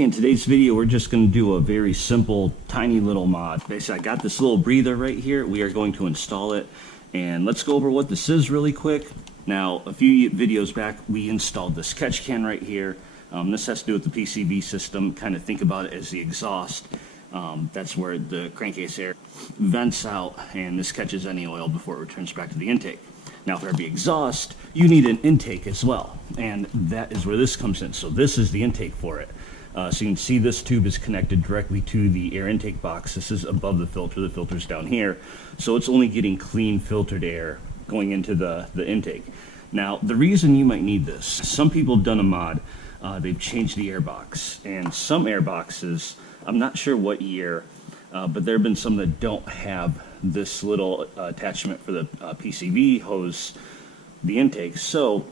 Okay, in today's video, we're just going to do a very simple, tiny little mod. Basically, I got this little breather right here. We are going to install it, and let's go over what this is really quick. Now, a few videos back, we installed this catch can right here. This has to do with the PCV system. Kind of think about it as the exhaust. That's where the crankcase air vents out, and this catches any oil before it returns back to the intake. Now, for every exhaust, you need an intake as well, and that is where this comes in. So this is the intake for it. So you can see this tube is connected directly to the air intake box. This is above the filter's down here. So it's only getting clean filtered air going into the intake. Now, the reason you might need this, some people have done a mod, they've changed the air box. And some air boxes, I'm not sure what year, but there have been some that don't have this little attachment for the PCV hose, the intake. So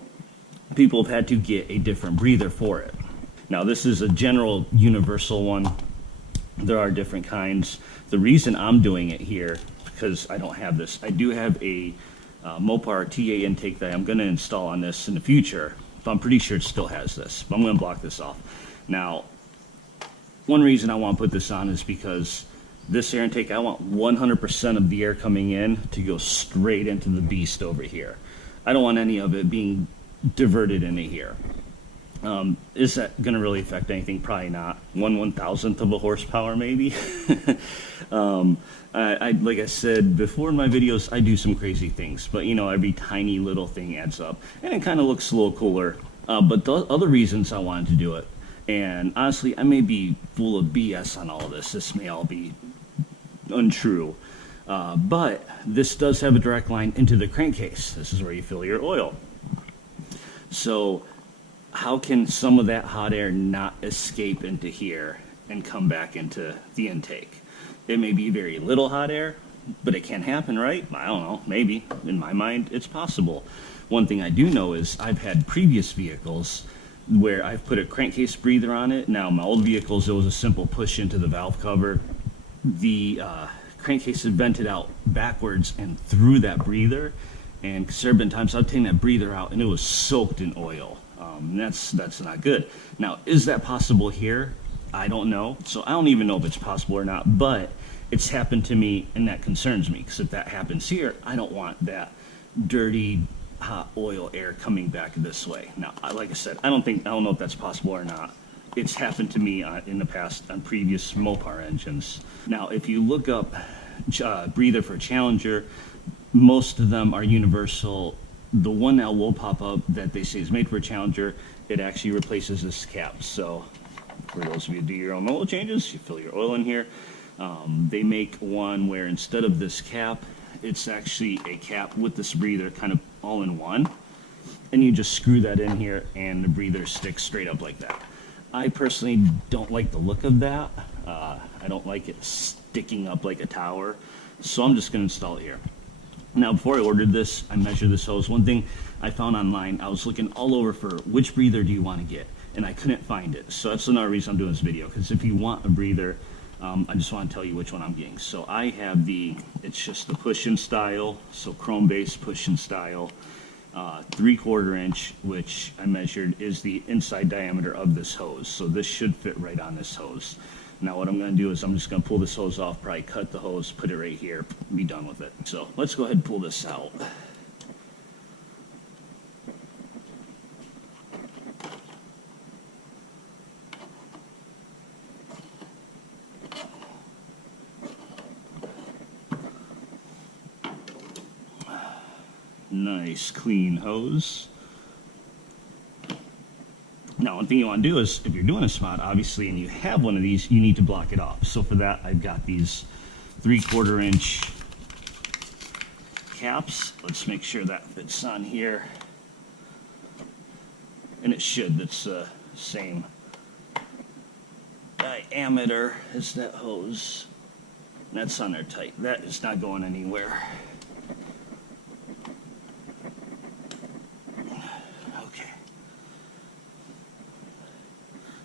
people have had to get a different breather for it. Now, this is a general universal one. There are different kinds. The reason I'm doing it here, because I don't have this, I do have a Mopar TA intake that I'm going to install on this in the future. So I'm pretty sure it still has this, but I'm going to block this off. Now, one reason I want to put this on is because this air intake, I want 100% of the air coming in to go straight into the beast over here. I don't want any of it being diverted into here. Is that going to really affect anything? Probably not. 1/1000th of a horsepower, maybe. Like I said before in my videos, I do some crazy things, but you know, every tiny little thing adds up, and it kind of looks a little cooler. But the other reasons I wanted to do it, and honestly, I may be full of BS on all of this. This may all be untrue, but this does have a direct line into the crankcase. This is where you fill your oil. So how can some of that hot air not escape into here and come back into the intake? It may be very little hot air, but it can happen, right? I don't know, maybe. In my mind, it's possible. One thing I do know is I've had previous vehicles where I've put a crankcase breather on it. Now, my old vehicles, it was a simple push into the valve cover. The crankcase had vented out backwards and through that breather, and there have been times I've taken that breather out and it was soaked in oil. That's not good. Now, is that possible here? I don't know. So I don't even know if it's possible or not, but it's happened to me, and that concerns me, because if that happens here, I don't want that dirty hot oil air coming back this way. Now, like I said, I don't know if that's possible or not. It's happened to me in the past on previous Mopar engines. Now, if you look up breather for Challenger, most of them are universal. The one that will pop up that they say is made for a Challenger, it actually replaces this cap. So for those of you who do your own oil changes, you fill your oil in here. They make one where instead of this cap, it's actually a cap with this breather kind of all in one. And you just screw that in here and the breather sticks straight up like that. I personally don't like the look of that. I don't like it sticking up like a tower. So I'm just going to install it here. Now, before I ordered this, I measured this hose. One thing I found online, I was looking all over for which breather do you want to get, and I couldn't find it. So that's another reason I'm doing this video, because if you want a breather, I just want to tell you which one I'm getting. So I have it's just the push-in style, so chrome-based push-in style, 3/4 inch, which I measured is the inside diameter of this hose. So this should fit right on this hose. Now what I'm going to do is I'm just going to pull this hose off, probably cut the hose, put it right here, be done with it. So let's go ahead and pull this out. Nice clean hose. Now, one thing you want to do is, if you're doing a spot, obviously, and you have one of these, you need to block it off. So for that, I've got these 3/4 inch caps. Let's make sure that fits on here. And it should. It's the same diameter as that hose. And that's on there tight. That is not going anywhere.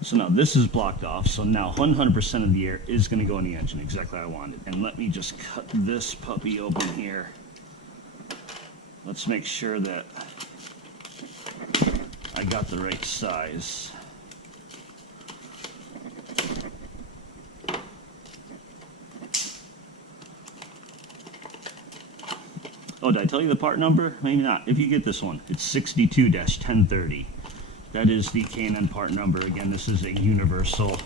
So now this is blocked off, so now 100% of the air is going to go in the engine, exactly how I wanted. And let me just cut this puppy open here. Let's make sure that I got the right size. Oh, did I tell you the part number? Maybe not. If you get this one, it's 62-1030. That is the K&N part number. Again, this is a universal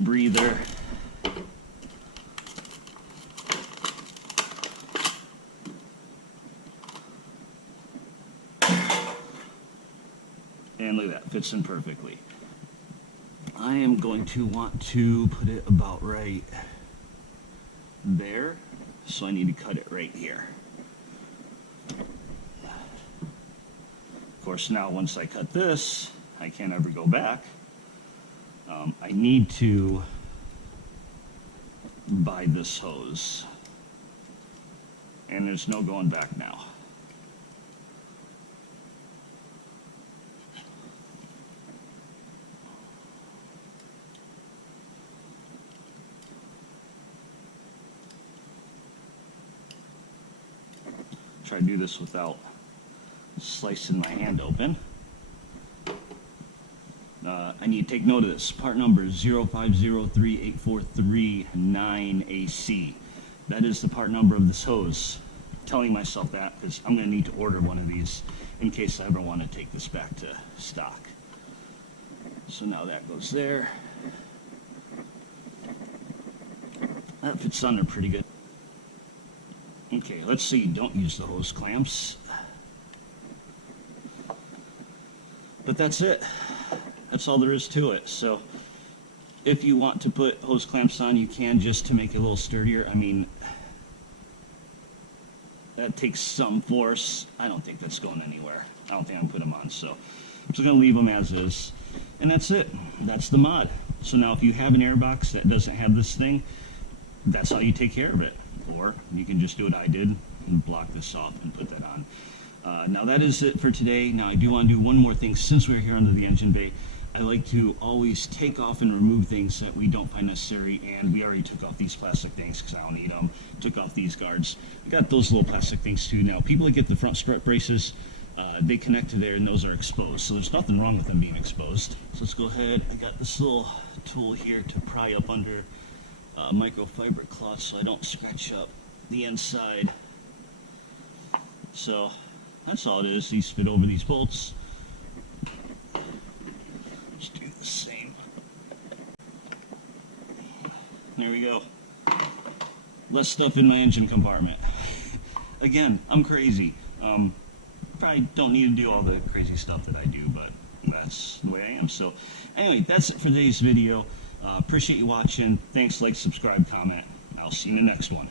breather. And look at that, fits in perfectly. I am going to want to put it about right there, so I need to cut it right here. Of course, now once I cut this, I can't ever go back. I need to buy this hose, and there's no going back now. Try to do this without slicing my hand open. I need to take note of this. Part number is 0503843-9AC. That is the part number of this hose. I'm telling myself that because I'm going to need to order one of these in case I ever want to take this back to stock. So now that goes there. That fits on there pretty good. Okay, let's see. Don't use the hose clamps. But that's it. That's all there is to it. So if you want to put hose clamps on, you can, just to make it a little sturdier. I mean, that takes some force. I don't think that's going anywhere. I don't think I can put them on. So I'm just going to leave them as is. And that's it. That's the mod. So now if you have an airbox that doesn't have this thing, that's how you take care of it. Or you can just do what I did and block this off and put that on. Now that is it for today. Now I do want to do one more thing. Since we're here under the engine bay, I like to always take off and remove things that we don't find necessary, and we already took off these plastic things because I don't need them. Took off these guards. We got those little plastic things too. Now people that get the front strut braces, they connect to there and those are exposed, so there's nothing wrong with them being exposed. So let's go ahead. I got this little tool here to pry up under microfiber cloth so I don't scratch up the inside. So that's all it is. These fit over these bolts. Let's do the same. There we go. Less stuff in my engine compartment. Again, I'm crazy. Probably don't need to do all the crazy stuff that I do, but that's the way I am. So anyway, that's it for today's video. Appreciate you watching. Thanks, like, subscribe, comment. I'll see you in the next one.